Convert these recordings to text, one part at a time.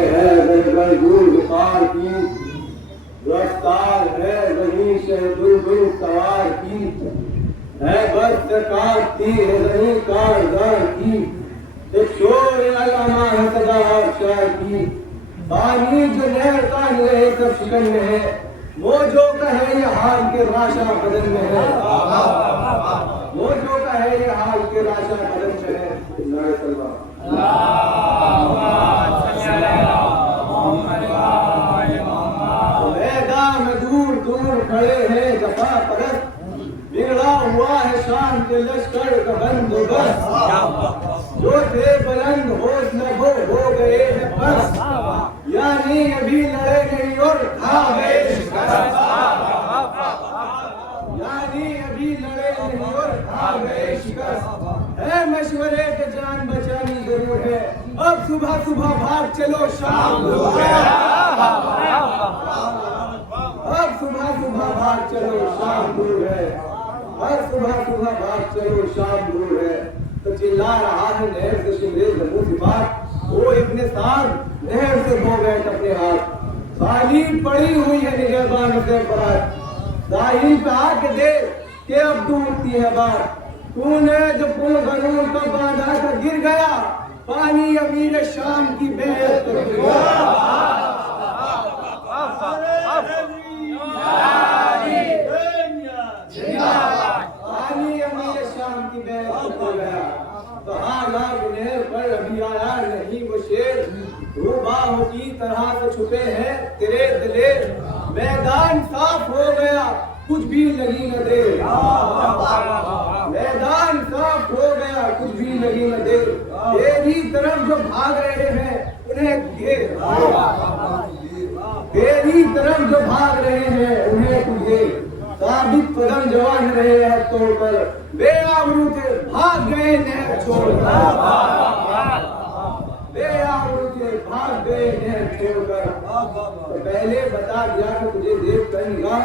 میں ہے گل گلزار کی، رفتار ہے وہیں سے بلبل سوار کی، ہے بس سکاط کی ہے وہیں کارزار کی، ایک شور علامہ ہے صدا آبشار کی، پانی جو نہر کا رہے سب شکن میں ہے، موجوں کا ہے یہ حال کے راشا بدن میں ہے، موجوں کا ہے یہ حال کے راشا بدن میں ہے۔ نعرہ تکبیر۔ میدان میں دور دور کھڑے ہیں جفا پرست، بگڑا ہوا ہے شام کے لشکر کا بندوبست، جو تھے بلند حوصلہ وہ ہو گئے ہیں پست، یعنی ابھی لڑے نہیں اور کھا گئے شکست، یعنی ابھی لڑے نہیں اور کھا گئے شکست، ہے مشورے کے جان بچانی ضرور ہے، اب صبح صبح بھاگ چلو شام دور ہے، اب صبح صبح بھاگ چلو شام دور ہے، ہر صبح صبح بھاگ چلو شام دور ہے، تو چلا رہا ہے نہر سے شمرے زموں کی بات، وہ ابن سعد نہر سے دھو بیٹھ اپنے ہاتھ، خالی پڑی ہوئی ہے نگہبان سے برات، ساحل پہ آ کے دیکھ کہ اب ڈوبتی ہے بات، تو نے جو پل غنون کا باندھا تھا گر گیا، پانی امیر شام کی بیعت پر گر گیا، پانی امیر شام کی بیعت پر گر گیا، کہا لاگ نہر پر ابھی آیا نہیں وہ شیر، روباہوں کی طرح سے چھپے ہیں تیرے دلیر، میدان صاف ہو گیا کچھ بھی لگی نہ دیر، میدان صاف ہو گیا کچھ بھی لگی نہ دیر، تیری طرف جو بھاگ رہے ہیں انہیں گھیر، تیری طرف جو بھاگ رہے ہیں انہیں گھیر، ثابت قدم جوان رہے ہیں توڑ کر، بے آبرو تھے بھاگ گئے نہر چھوڑ کر، بے آبرو تھے بھاگ گئے نہر چھوڑ کر، پہلے بتا دیا کہ تجھے دیکھ کر نگاہ،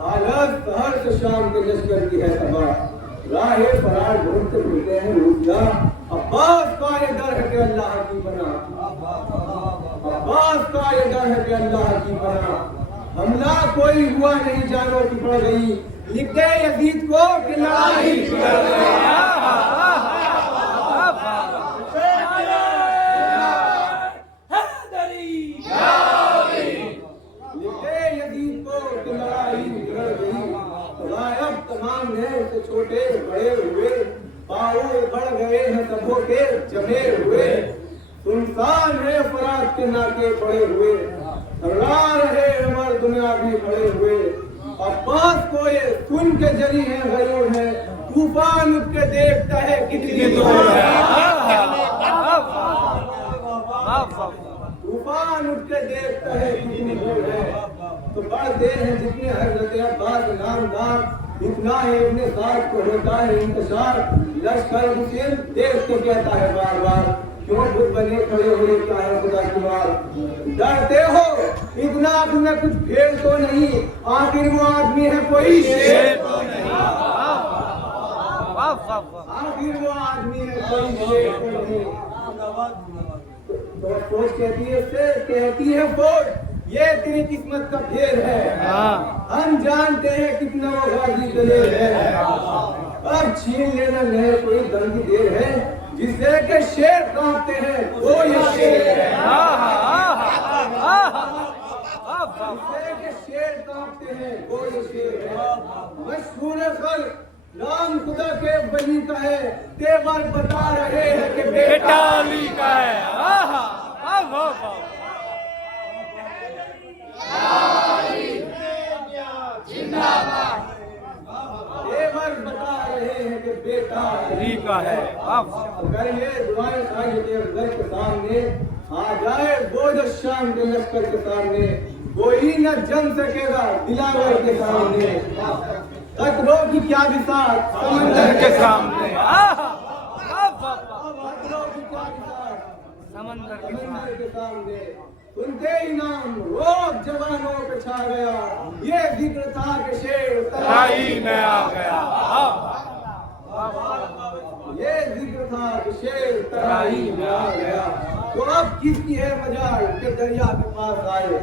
حالت سحر سے شام کے لشکر کی ہے تباہ، راہ فرار ڈھونڈتے پھرتے ہیں روزگار، عباس کا یہ ڈر ہے کہ اللہ کی پناہ، عباس کا یہ ڈر ہے کہ اللہ کی پناہ، حملہ کوئی ہوا نہیں جانوں کی پڑ گئی، لکھ دے یزید کو کہ لڑائی بگڑ گئی، تمام نہر سے چھوٹے بڑے ہوئے، پاؤں بڑھ گئے ہیں سبوں کے جمے ہوئے، سنسان ہے فرات کے ناکے پڑے ہوئے، را رہے عمر دنیا بھی کھڑے ہوئے، عباس کو یہ سن کے جری ہے غیور ہے، طوفان اٹھ کے دیکھتا ہے کتنی دور ہے، طوفان اٹھ کے دیکھتا ہے کتنی دور ہے، تو بڑھتے ہیں جتنے حضرت عباس نامدار، اتنا ہے ابن سعد کو ہوتا ہے انتشار، لشکر مسلم دیکھ کے کہتا ہے بار بار، کیوں بت بنے کھڑے ہوئے کیا ہے خدا کی مار، ڈرتے ہو اتنا تمہیں کچھ پھیل تو نہیں، آخر وہ آدمی ہے کوئی شیر تو نہیں، آخر وہ آدمی ہے کوئی شیر تو نہیں، تو فوج کہتی ہے سے کہتی ہے فوج یہ تیری قسمت کا پھیر ہے، ہم جانتے ہیں کتنا وہ غازی دلیر ہے، اب چھین لینا نہر کوئی دم کی دیر ہے، جسے کہ شیر کانپتے ہیں وہ یہ شیر ہے، جسے کہ شیر کانپتے ہیں وہ یہ شیر ہے، مشہور خلق نام خدا کے ولی کا ہے، تیور بتا رہے ہیں کہ بیٹا علی کا ہے، تیور بتا رہے ہیں کہ بیٹا علی کا ہے، اگر یہ دعائیں ساجد افضل کے سامنے آ جائے بوجھ شام کے لشکر کے سامنے، کوئی نہ جم سکے گا دلاور کے سامنے، قطروں کی کیا بساط سمندر کے سامنے، قطروں کی کیا بساط سمندر کے سامنے، سنتے ہی نام روب جوانوں پہ چھا گیا، یہ ذکر تھا کہ شیر ترائی میں آ گیا، یہ ذکر تھا کہ شیر ترائی میں آ گیا۔ تو اب کس کی ہے مجال کہ دریا کے پاس آئے،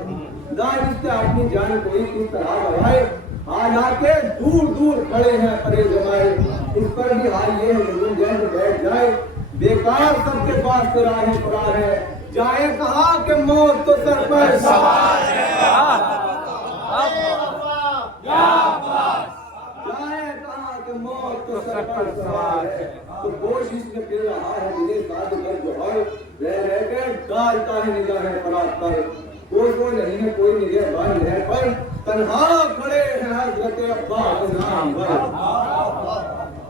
نہ اس سے اپنی جان کوئی کس طرح بڑھائے، حالانکہ دور دور کھڑے ہیں پرے جمائے، اس پر بھی حال یہ ہے کہ وہ جیسے بیٹھ جائے، بیکار سب کے پاس تو راہ فرار ہے، جائے کہاں کہ موت تو سر پر سوار ہے، جائے کہاں کہ موت تو سر پر سوار ہے۔ تو کوشش میں پھر رہا ہے ملے ساتھ کر جوہر، رہ رہ کر ڈالتا ہے نگاہیں فرات پر، کوئی وہ نہیں ہے کوئی نگہبان ہے پر، تنہا کھڑے ہیں حضرت عباس نام پر،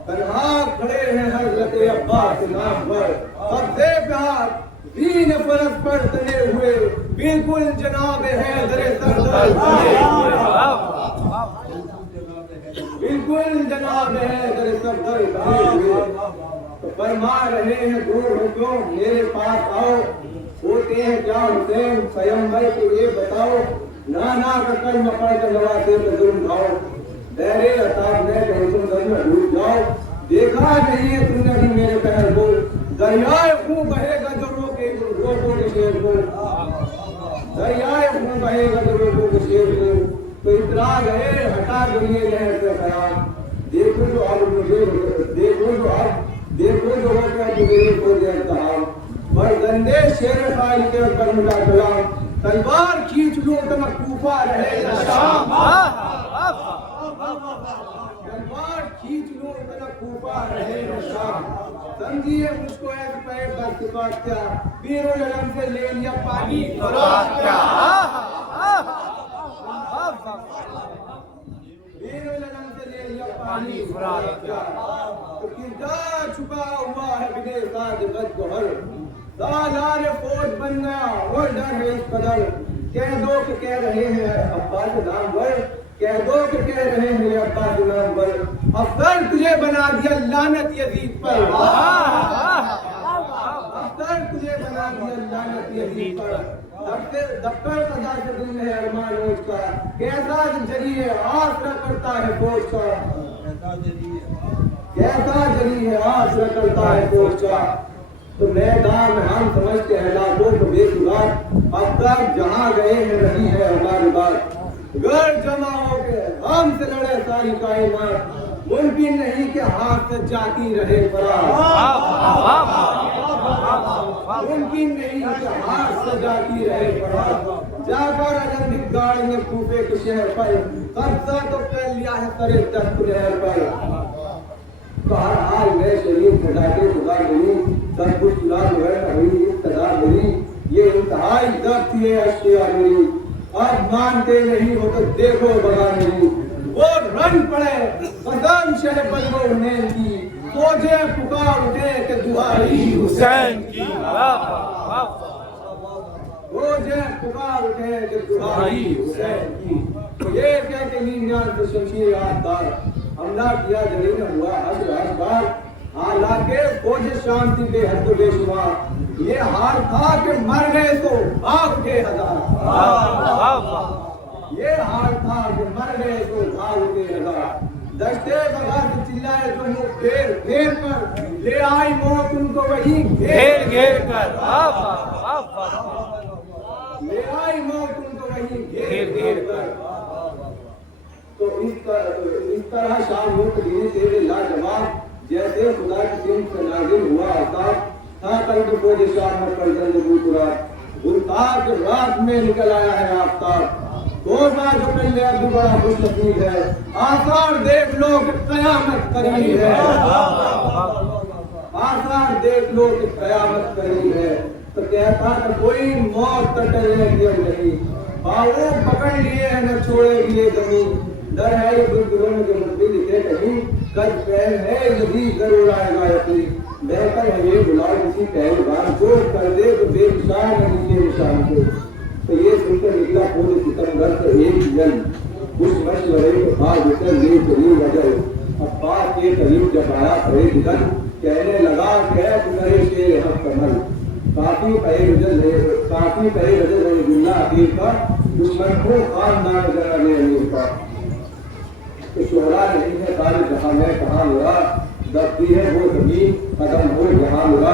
تنہا کھڑے ہیں حضرت عباس نام پر، قبضے پہ ہاتھ دین فرض پر تلے ہوئے، بالکل جناب حیدر سردار بنے ہوئے، بالکل جناب حیدر سردار بنے ہوئے۔ تو فرما رہے ہیں دور ہو کیوں میرے پاس آؤ، ہوتے ہیں کیا حسین پیغمبر کو یہ بتاؤ، نانا کا کلمہ پڑھ کر نواسے پہ ظلم کھاؤ، بہرے عطاب میں کہیں تم در میں ڈوب جاؤ، دیکھا نہیں ہے تم نے بھی میرے پہر کو، دریائے خون بہے گا جو روکے کے شیر کو، دریائے خون بہے گا جو روکو کے شیر کو، تو اطراء گئے ہٹا دنیا لہر سے خیال، دیکھو جو اب مجھے دیکھو جو اب دیکھو جو ہوتا ہے میرے کو دے انتہا، مردندے شیر خالی کے اکبر ملا کلام، تلوار کھینچ لوں تو میں کوفہ رہے گا شام، تلوار کھینچ لوں تو میں کوفہ رہے گا شام، سمجھیے مجھ کو ایک پہ بس بات کیا، پیر العلم سے لے لیا پانی فرات کیا، پیر العلم سے لے لیا پانی فرات کیا، تو کردار چھپا ہوا ہے بنے ساتھ بد گوھر، سالار فوج بن گیا اور ڈر ہے اس قدر، کہہ دو کہ کہہ رہے ہیں عباس نام پر، کہہ دو کہ کہہ رہے ہیں عباس نام پر، افسر تجھے بنا دیا لعنت یزید پر، افسر تجھے بنا دیا لعنت یزید پر، دفتر قضا سے دل میں ارمان روز کا، کیسا جری ہے آسرا کرتا ہے فوج کا، کیسا جری ہے آسرا کرتا ہے فوج کا، تو میدان میں ہم سمجھتے ہیں لاکھوں کو بے شمار، اب تک جہاں گئے ہیں رہی ہے ہماری بات، گر جمع ہو کے ہم سے لڑے ساری کائنات، ممکن نہیں کہ ہاتھ سے جاتی رہے فرار، ممکن نہیں کہ ہاتھ سے جاتی رہے فرار، جا کر اگر بھگاڑ نے کوفے کے شہر پر، قبضہ تو کر لیا ہے سرے تخت نہر پر، تو ہر حال میں شریف خداتے خدا گری، سب کچھ چلا مگر ہوئی اقتدار ملی، یہ انتہائی ضبط یہ اشیاء ملی، اب مانتے نہیں ہو تو دیکھو بغا نہیں، وہ رن پڑے قدم شہ بدو انہیں کی، فوجیں پکار اٹھے کہ دہائی حسین کی، فوجیں پکار اٹھے کہ دہائی حسین کی، یہ کہتے نیمیان سے شمشیر آدھار، حملہ کیا جلیل ہوا حضر اشبار، حالانکہ فوج شام تھی بے حد و بے شمار، یہ حال تھا کہ مر گئے تو بھاگ کے ہزار، یہ حال تھا کہ مر گئے تو بھاگ کے ہزار، دشتے بغا سے چلائے جو منہ پھیر پھیر کر، لے آئی موت ان کو وہی گھیر گھیر کر، لے آئی موت ان کو وہی گھیر گھیر کر، تو اس طرح شام ہو دھیرے دھیرے لاجواب، جیسے خدا کی سمت سے نازل ہوا آفتاب، تھا قلب فوج شام میں فرزند بوترات، گلتاج رات میں نکل آیا ہے آفتاب، توبہ جو کر لے اب بڑا خوش نصیب ہے، آثار دیکھ لو کہ قیامت قریب ہے، آثار دیکھ لو کہ قیامت قریب ہے، تو کہتا کہ کوئی موت کا ٹلنے کی نہیں، باؤ پکڑ لیے ہیں نہ چھوڑے گئے زمین، ڈر ہے یہ بزرگوں میں جو مردی لکھے کہیں، قد پہن ہے یزید ضرور آئے گا یقین، بہتر ہے یہ بلاؤ کسی پہلوان کو، کر دے تو بے نشان ہے نیچے نشان کو، تو یہ سن کر نکلا پورے ستمگر سے ایک جن، اس مشورے کے بعد اتر لے چلی وجہ، عباس کے قریب جب آیا فرید گن، کہنے لگا کیف کرے شیر حق کمل، کافی پہے رجل ہے دنیا عقیل کا، دشمن کو خاندان ذرا لے امیر کا، کہ شہرا نہیں ہے سارے جہاں میں کہاں لڑا، دبتی ہے وہ زمین قدم ہو جہاں لڑا،